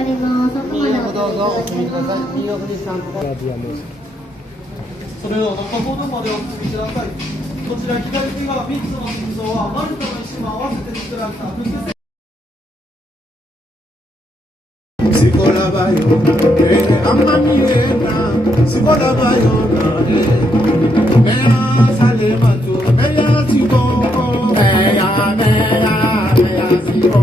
おります。奥までおどうぞお進みください。願いします。黄色富士山とか。それでは中ほどまでお進みください。こちら左手側3つの石像はマルタの石も合わせて作られた複製。Sikola bayona, amamiena, sikola bayona, meya salematu, meya sikoko, meya sikoko.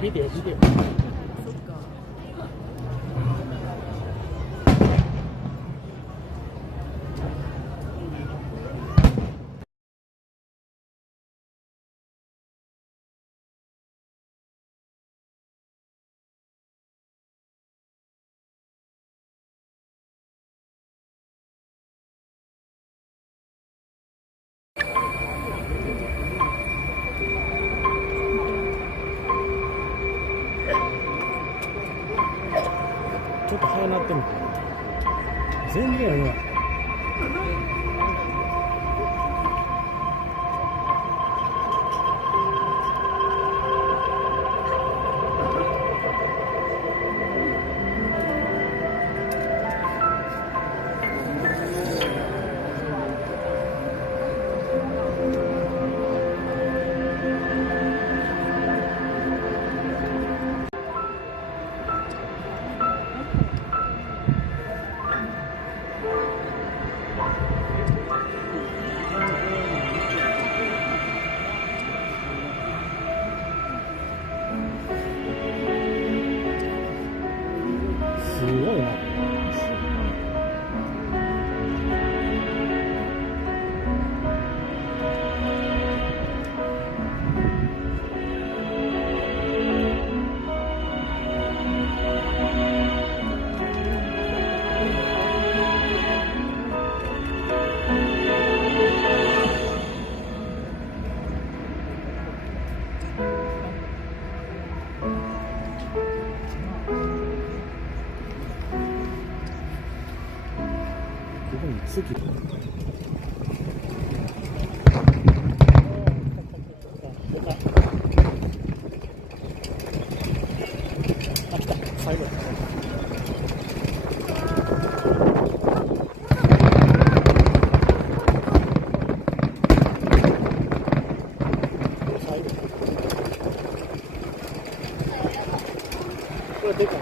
Video. ちょっと早なってる。全然やね。すごいな。ここに席だ。あ、来た。最後だ。最後。これでかい。